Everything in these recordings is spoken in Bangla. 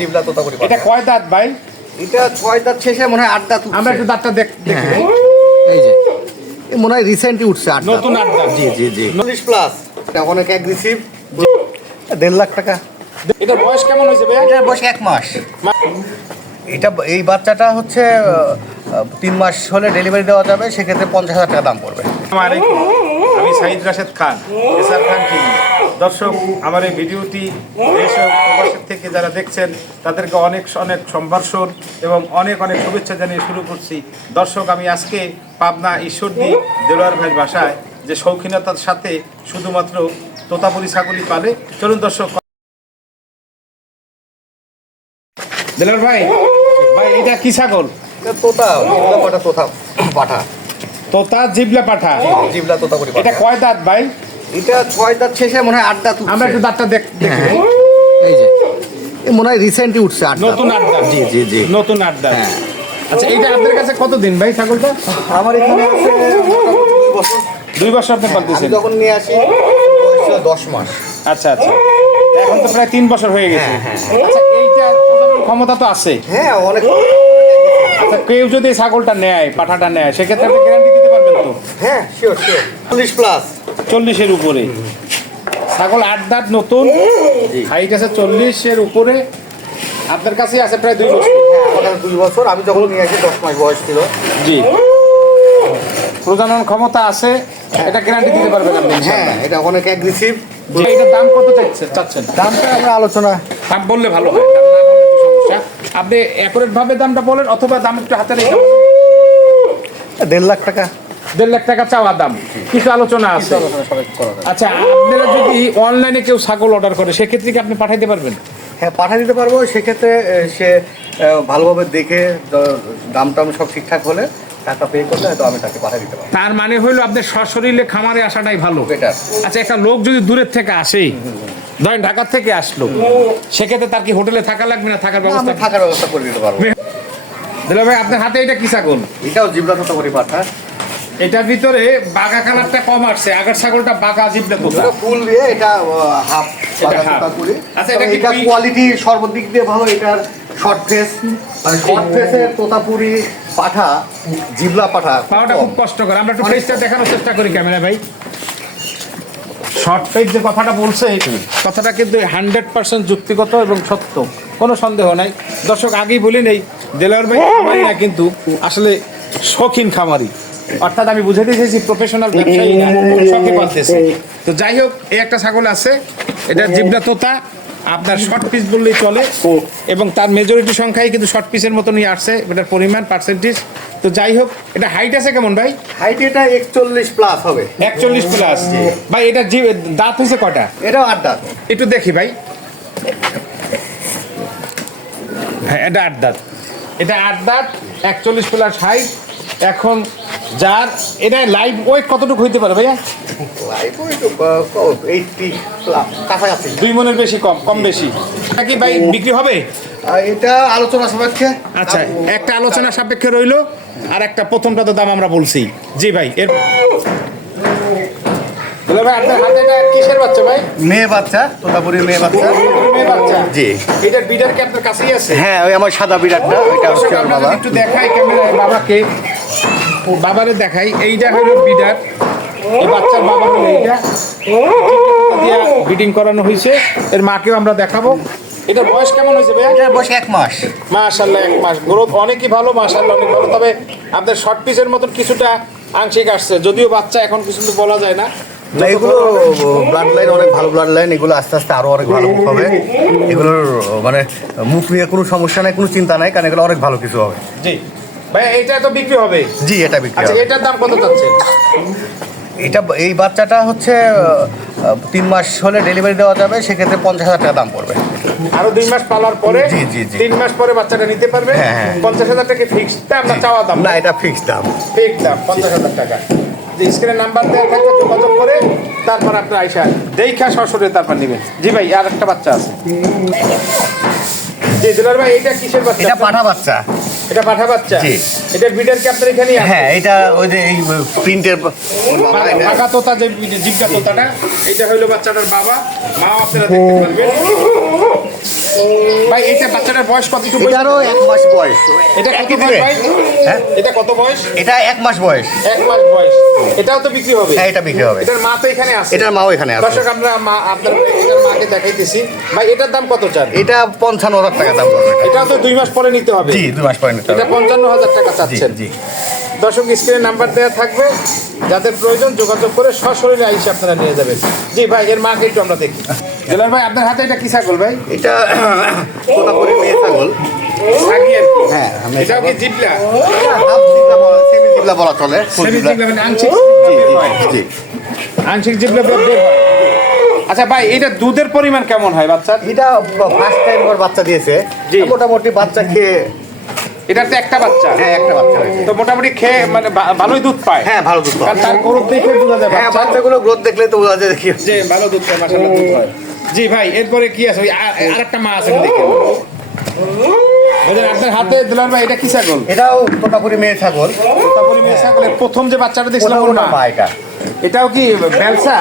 জিবলা তোতাপুরি এটা কয় দাঁত ভাই? এটা 6 দাঁত শেষে মনে হয় 8 দাঁত উঠছে। আমরা একটু দাঁতটা দেখি। এই যে এই মনে হয় রিসেন্টলি উঠছে 8 দাঁত। নতুন 8 দাঁত। জি জি জি 40 প্লাস। এটা অনেক অ্যাগ্রেসিভ। 1.5 লাখ টাকা। এটা বয়স কেমন হয়েছে ভাই? এটার বয়স 1 মাস। এটা এই বাচ্চাটা হচ্ছে 3 মাস হলে ডেলিভারি দেওয়া যাবে, সেক্ষেত্রে 50,000 টাকা দাম পড়বে। আমি সাইদ রাশেদ খান, এসআর খান টিভি। দর্শক, আমার এই ভিডিওটি দেশের প্রবাসের থেকে যারা দেখছেন তাদেরকে অনেক অনেক সম্ভাষণ এবং অনেক অনেক শুভেচ্ছা জানিয়ে শুরু করছি। দর্শক, আমি আজকে পাবনা ঈশ্বরদী দেলোয়ার ভাইয়ের বাসায়, যে শৌখিনতার সাথে শুধুমাত্র তোতাপুরি ছাগলই পালে। চলুন দর্শক। দেলোয়ার ভাই, ভাই এটা কি ছাগল? তোতা পাঠা। তোতা জিবলা পাঠা। জিবলা তোতাপুরি পাঠা। এটা কয় দাঁত ভাই? এটা 6 দাঁত শেষে মনে হয় 8 দাঁত উঠছে। আমরা একটু দাঁতটা দেখি। এই যে এই মনে হয় রিসেন্টলি উঠছে 8 দাঁত। নতুন 8 দাঁত। জি জি জি নতুন 8 দাঁত। আচ্ছা, এইটা আপনাদের কাছে কতদিন ভাই ছাগলটা? আমার এখানে আছে 2 বছর আপনি পালতেছেন? যখন নিয়ে আসি বয়স ছিল 10 মাস। আচ্ছা আচ্ছা, এখন তো প্রায় 3 বছর হয়ে গেছে। আচ্ছা, এইটার প্রজনন ক্ষমতা তো আছে? হ্যাঁ, অনেক। আচ্ছা, কেউ যদি এই ছাগলটা নেয়, পাঠাটা নেয়, সেক্ষেত্রে আপনি গ্যারান্টি দিতে পারবেন তো? হ্যাঁ, শিওর শিওর। 40 প্লাস। 40-এর উপরে ছাগল, 8 দাঁত, নতুন, হাইট আছে 40-এর উপরে। আপনার কাছে আছে প্রায় 2 বছর? হ্যাঁ, আমার কাছে 2 বছর। আমি যখন নিয়ে আসি 10 মাস বয়স ছিল। জি, প্রজনন ক্ষমতা আছে, এটা গ্যারান্টি দিতে পারবেন আপনি? হ্যাঁ, এটা অনেক অ্যাগ্রেসিভ। এটার দাম কত চাচ্ছেন? দামটা আমরা আলোচনা দাম বললে ভালো হয়, দাম না বললে একটু সমস্যা। আপনি অ্যাকুরেট ভাবে দামটা বলেন, অথবা দাম একটু হাতে রেখে। 1.5 লাখ টাকা। 1.5 লাখ টাকা চাওয়া দাম, কিছু আলোচনা আছে। আচ্ছা, আপনারা যদি অনলাইনে কেউ ছাগল অর্ডার করে, সেক্ষেত্রে কি আপনি পাঠাইতে পারবেন? হ্যাঁ, পাঠিয়ে দিতে পারবো। সেক্ষেত্রে সে ভালোভাবে দেখে দাম টাম সব ঠিকঠাক হলে টাকা পে করলে হয়তো আমি তাকে পাঠিয়ে দিতে পারবো। তার মানে হইলো আপনার সশরীরে খামারে আসাটাই ভালো, বেটার। আচ্ছা, একটা লোক যদি দূরের থেকে আসে, ধরেন ঢাকা থেকে আসলো, সেক্ষেত্রে তার কি হোটেলে থাকা লাগবে না? থাকার ব্যবস্থা? আমরা থাকার ব্যবস্থা করে দিতে পারবো। দিল ভাই, আপনার হাতে এটা কি ছাগল? এটাও জিবলা তোতাপুরি পাঠা। এটার ভিতরে বাঘা কালারটা কম আসছে, আগের ছাগলটা বাঘা জিবলা তোতা। এটা ফুল দিয়ে, এটা হাফ এটা half। তোতাপুরি। আচ্ছা, এটা কি কোয়ালিটি সর্বদিক দিয়ে ভালো। এটার শর্ট ফেস, মানে শর্ট ফেসের তোতাপুরি পাঠা, জিবলা পাঠা পাওয়াটা খুব কষ্টকর। আমরা একটু ফেসটা দেখানোর চেষ্টা করি ক্যামেরা ভাই। শর্ট ফেস যে কথাটা বলছে, কথাটা কিন্তু 100% যুক্তিগত এবং সত্য, কোনো সন্দেহ নাই। দর্শক, আগেই বলি নেই, দেলোয়ার ভাই খামারি না, কিন্তু আসলে শৌখিন খামারি। অর্থাৎ আমি বুঝাতে চাইছি প্রফেশনাল ব্যবসায়ী না, শখে পালতেছে। তো যাই হোক, এই একটা ছাগল আছে, এটা জিবলা তোতা। আপনার শর্ট পিস বললেই চলে, এবং তার মেজরিটি সংখ্যাই কিন্তু শর্ট পিসের মতনই আসছে, এটার পরিমাণ পার্সেন্টেজ। তো যাই হোক, এটা হাইট আছে কেমন ভাই? হাইট এটা 41 প্লাস হবে। 41 প্লাস। ভাই, এটা দাঁত হয়েছে কটা? এটাও 8 দাঁত। একটু দেখি ভাই। হ্যাঁ, এটা 8 দাঁত। এটা 8 দাঁত, 41 প্লাস হাইট। এখন যার এটা লাইভ ওয়েট কতটুকু হইতে পারে ভাইয়া? লাইভ ওয়েট 80 প্লাস, কাছাকাছি। 2 মনের বেশি, কম বেশি। এটা কি ভাই বিক্রি হবে? এটা আলোচনা সাপেক্ষে। আচ্ছা, একটা আলোচনা সাপেক্ষে রইলো, আর একটা প্রথমটা তো দাম আমরা বলছি। জি ভাই, এর বলে ভাই, আপনার হাতে এটা কিসের বাচ্চা ভাই? মেয়ে বাচ্চা, তোতাপুরির মেয়ে বাচ্চা। মেয়ে বাচ্চা? জি। এটার বিডার কি আপনার কাছেই আছে? হ্যাঁ, ওই আমার সাদা বিড়ালটা, ওইটা হচ্ছে আমার আমরা বাবা। যদি একটু দেখাই ক্যামেরায় বাবাকে, বাবারে দেখাই। এইটা হলো বিডার, এই বাচ্চার বাবা হলো এইটা, দিয়া ব্রিডিং করানো হয়েছে। এর মাকেও আমরা দেখাবো। এটার বয়স কেমন হয়েছে ভাইয়া? এটার বয়স 1 মাস। মাশাআল্লাহ, 1 মাস। গ্রোথ অনেকই ভালো, মাশাআল্লাহ, অনেক ভালো। তবে আপনার শর্ট পিসের মতন কিছুটা আংশিক আসছে, যদিও বাচ্চা এখন কিছু বলা যায় না। না, এগুলো ব্লাড লাইন অনেক ভালো ব্লাড লাইন। এগুলো আস্তে আস্তে আরো অনেক ভালো মুখ হবে। এগুলোর মানে মুখ নিয়ে কোনো সমস্যা নাই, কোনো চিন্তা নাই, কারণ এগুলো অনেক ভালো কিছু হবে। জি ভাই, এটা তো বিক্রি হবে? জি, এটা বিক্রি আচ্ছা, হবে। এটার দাম কত যাচ্ছে? এটা এই বাচ্চাটা হচ্ছে 3 মাস হলে ডেলিভারি দেওয়া যাবে, সেক্ষেত্রে 50,000 টাকা দাম পড়বে। আরো 2 মাস পালার পরে? জি জি জি 3 মাস পরে বাচ্চাটা নিতে পারবে। হ্যাঁ, হ্যাঁ। 50,000 টাকা ফিক্সড দাম না চাওয়া দাম? না, এটা ফিক্সড দাম। ফিক্সড দাম 50,000 টাকা। যে স্ক্রিনে নাম্বার দেওয়া থাকবে, যোগাযোগ করে তারপর আপনার আইসা দেখা সরাসরি তারপর নেবেন। জি ভাই, আর একটা বাচ্চা আছে। জি দুলার ভাই, এটা কিসের বাচ্চা? এটা পাঠা বাচ্চা। এটা পাঠা বাচ্চা? জি। এটার বিটার কি আপনার এখানেই আছে? হ্যাঁ, এটা ওই যে এই প্রিন্টের ঢাকা তোতা যে জিবগা তোতাটা, এটা হলো বাচ্চাটার বাবা, মা আপনারা দেখতে পারবেন। ভাই এইটা বাচ্চাটার বয়স কত? এটারও 1 মাস বয়স। এটা কত একই বয়স দিনে? ভাই? হ্যাঁ, এটা কত বয়স? এটা 1 মাস বয়স। 1 মাস বয়স। এটাও তো বিক্রি হবে? হ্যাঁ, এটা বিক্রি হবে। এটার মা তো এখানে আছে। এটার মাও এখানে আছে। দর্শক আমরা আপনার এটার মাকে দেখাইতেছি। ভাই এটার দাম কত চান? এটা 55,000 টাকা দাম পড়বে। এটাও তো 2 মাস পরে নিতে হবে। জি, 2 মাস পরে নিতে হবে। এটা 55,000 টাকা জি, চাচ্ছেন। জি। দর্শক স্ক্রিনে নাম্বার দেওয়া থাকবে, যাদের প্রয়োজন যোগাযোগ করে সশরীরে আইসে আপনারা নিয়ে যাবেন। জি ভাই, এর মাকে একটু আমরা দেখি। জেলার ভাই আপনার হাতে এটা কি ছাগল ভাই? এটা তোতাপুরি মেয়ে ছাগল। ছাগি আর কি? হ্যাঁ, এটাও কি জিবলা? এটা হাফ জিবলা বলা, সেমি জিবলা বলা চলে। ফুল সেমি জিবলা। জিবলা মানে আংশিক জি, জিবলা বের হয়। জি। আংশিক জিবলা বের হয়। আচ্ছা ভাই, এটা দুধের পরিমাণ কেমন হয় বাচ্চার? এটা ফার্স্ট টাইম ওর বাচ্চা দিয়েছে। জি। মোটামুটি বাচ্চা খেয়ে, এটা তো একটা বাচ্চা। হ্যাঁ, একটা বাচ্চা হয়েছে। তো মোটামুটি খেয়ে মানে ভালোই দুধ পায়। হ্যাঁ, ভালো দুধ পায়। কারণ তার গরুর দেখে বোঝা যায় হ্যাঁ, বাচ্চা বাচ্চাগুলো গ্রোথ দেখলে তো বোঝা যায় দেখি। যে ভালো দুধ পায়, মাশাআল্লাহ দুধ হয়। জি ভাই, এরপরে কি আছে? ওই আরেকটা মা আছে দেখে। আপনার হাতে দিলাম ভাই, এটা কি ছাগল? এটাও তোতাপুরি মেয়ে ছাগল। তোতাপুরি মেয়ে ছাগলের প্রথম যে বাচ্চাটা দেখছিলাম ওর মা। এটা। এটাও কি বেলসা?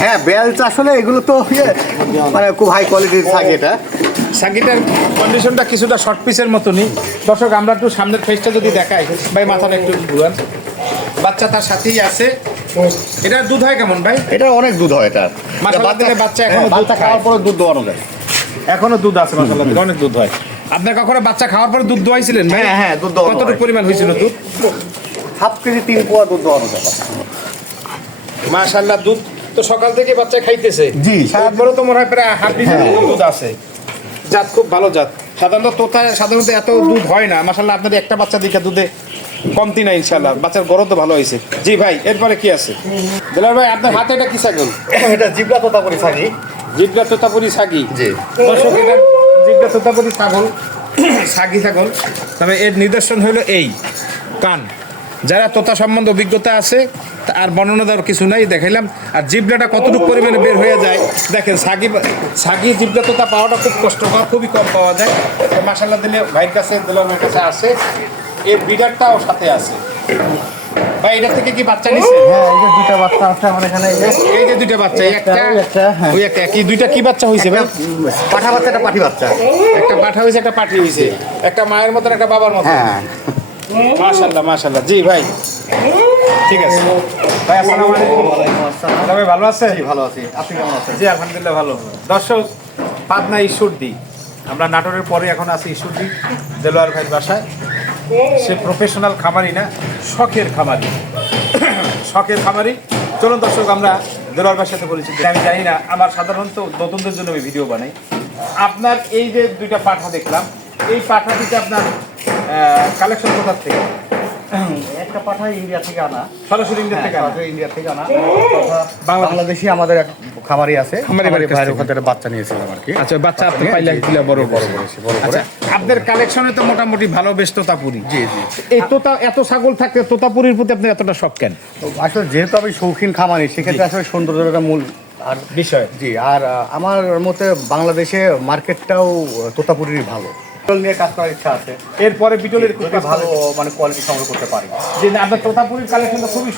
হ্যাঁ, বেলচ আসলে এগুলো তো মানে খুব হাই কোয়ালিটির থাকে এটা। সাকিটার কন্ডিশনটা কিছুটা শর্ট পিসের মতনই। দর্শক আমরা একটু সামনের ফেসটা যদি দেখাই, ভাই মাথাটা একটু ঘুরান। বাচ্চা তার সাথেই আছে। এটার দুধ হয় কেমন ভাই? এটা অনেক দুধ হয় এটা। মাশাআল্লাহ দিলে বাচ্চা এখনো দুধ বাচ্চা খাওয়ার পরে দুধ দোয়ানো যায়। এখনো দুধ আছে মাশাআল্লাহ দিলে, অনেক দুধ হয়। আপনার কখনো বাচ্চা খাওয়ার পরে দুধ দোয়াইছিলেন ভাই? হ্যাঁ, হ্যাঁ, দুধ দোয়ানো কতটুকু হয়। পরিমাণ হয়েছিল দুধ? হাফ কেজি 3 পোয়া দুধ দোয়ানো যায়। মাশাআল্লাহ, দুধ তো সকাল থেকে বাচ্চা খাইতেছে। জি। তারপরে তো মনে হয় প্রায় হাফ লিটার দুধ আছে। জাত খুব ভালো জাত। সাধারণত এত দুধ হয় না। মাশাআল্লাহ আপনাদের একটা বাচ্চা দিকে দুধে কমতি নাই ইনশাআল্লাহ। বাচ্চার গরম তো ভালো হয়েছে। জি ভাই, এরপরে কি আছে? দিলার ভাই আপনার হাতে এটা কি ছাগল? এটা জিবলা তোতাপুরি ছাগি। জিবলা তোতাপুরি ছাগি। জি। দর্শক এটা জিবলা তোতাপুরি ছাগল, ছাগি ছাগল। তবে এর নিদর্শন হলো এই কান। যারা তোতা সম্বন্ধে অভিজ্ঞতা আছে আর বর্ণনা দেওয়ার কিছু নাই, দেখাইলাম। আর জিবলাটা কতটুকু পরিমাণে বের হয়ে যায় দেখেন। ছাগি জিবলা তোতা পাওয়াটা খুব কষ্টকর, খুবই কম পাওয়া যায়। তো মাশাআল্লাহ দিলে ভাইয়ের কাছে, দিলার ভাইয়ের কাছে আছে। এর বিডারটাও সাথে আছে। ভাই এটা থেকে কি বাচ্চা নিছে? হ্যাঁ, এই যে দুটো বাচ্চা আছে আমার এখানে। এই যে দুইটা বাচ্চা, এই একটা হ্যাঁ। ওই একটা, কি দুইটা কি বাচ্চা হয়েছে ভাই? পাঠা বাচ্চা, একটা পাঠি বাচ্চা। একটা পাঠা হয়েছে, একটা পাঠি হয়েছে। একটা মায়ের মতন, একটা বাবার মতন। হ্যাঁ। মাশাআল্লাহ মাশাআল্লাহ। জি ভাই, ঠিক আছে ভাই, আসসালামু আলাইকুম। ভাই ভালো আছেন? জি, ভালো আছি। আপনি কেমন আছেন? জি আলহামদুলিল্লাহ ভালো। দর্শক, পাবনা ঈশ্বরদী, আমরা নাটোরের পরে এখন আছি ঈশ্বরদী দেলোয়ার ভাইয়ের বাসায়। সে প্রফেশনাল খামারি না, শখের খামারি। শখের খামারি। চলুন দর্শক, আমরা দেলোয়ার ভাইয়ের সাথে পরিচিত। আমি জানি না, আমার সাধারণত নতুনদের জন্য আমি ভিডিও বানাই। আপনার এই যে দুইটা পাঠা দেখলাম, এই পাঠা দুটো আপনার কালেকশন কোথার থেকে? একটা পাঠা ইন্ডিয়া থেকে আনা। সরাসরি ইন্ডিয়া থেকে আনা? সরাসরি ইন্ডিয়া থেকে আনা। বাংলাদেশ। বাংলাদেশি আমাদের এক খামারি আছে। খামারি ভাইয়ের কাছ ভাইয়ের থেকে। ওখান থেকে বাচ্চা নিয়েছিলাম আর কি। আচ্ছা, বাচ্চা আপনি পাইলে কিলা বড় বড় বড় করে। আচ্ছা, আপনাদের কালেকশনে তো মোটামুটি ভালো বেশ তোতাপুরি। জি, জি। এই তোতা, এত ছাগল থাকতে তোতাপুরির প্রতি আপনার এতটা শখ কেন? তো আসলে যেহেতু আমি শৌখিন খামারি, সেক্ষেত্রে আসলে সৌন্দর্যটা মূল আর বিষয়। জি। আর আমার মতে বাংলাদেশে মার্কেটটাও তোতাপুরির ভালো। বিটল নিয়ে কাজ করার ইচ্ছা আছে। এরপরে বিটলের যদি ভালো মানে কোয়ালিটি সংগ্রহ করতে পারি। যে না, আপনার তোতাপুরির কালেকশনটা খুবই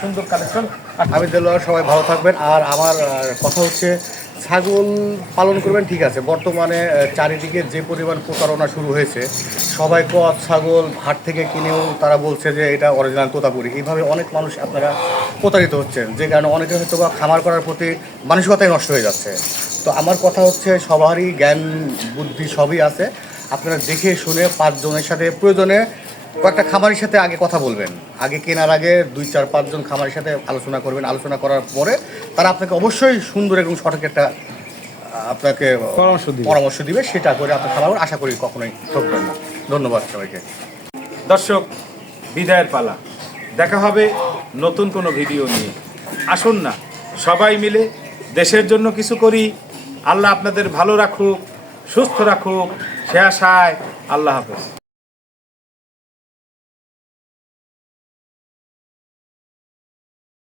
সুন্দর কালেকশন। আমি দেলোয়ার, সবাই ভালো থাকবেন। আর আমার কথা হচ্ছে, ছাগল পালন করবেন ঠিক আছে, বর্তমানে চারিদিকে যে পরিমাণ প্রতারণা শুরু হয়েছে, সবাই কচ ছাগল হাট থেকে কিনেও তারা বলছে যে এটা অরিজিনাল তোতাপুরি। এইভাবে অনেক মানুষ আপনারা প্রতারিত হচ্ছেন, যে কারণে অনেকে হয়তো বা খামার করার প্রতি মানসিকতাই নষ্ট হয়ে যাচ্ছে। তো আমার কথা হচ্ছে, সবারই জ্ঞান বুদ্ধি সবই আছে। আপনারা দেখে শুনে 5 জনের সাথে, প্রয়োজনে কয়েকটা খামারের সাথে আগে কথা বলবেন। আগে কেনার আগে 2, 4, 5 জন খামারের সাথে আলোচনা করবেন। আলোচনা করার পরে তারা আপনাকে অবশ্যই সুন্দর এবং সঠিক একটা আপনাকে পরামর্শ দিবে। সেটা করে আপনার খামার আশা করি কখনোই ঠকবেন না। ধন্যবাদ সবাইকে। দর্শক, বিদায়ের পালা। দেখা হবে নতুন কোনো ভিডিও নিয়ে। আসুন না, সবাই মিলে দেশের জন্য কিছু করি। আল্লাহ আপনাদের ভালো রাখুক, সুস্থ রাখুক, সে আশায়। আল্লাহ হাফেজ।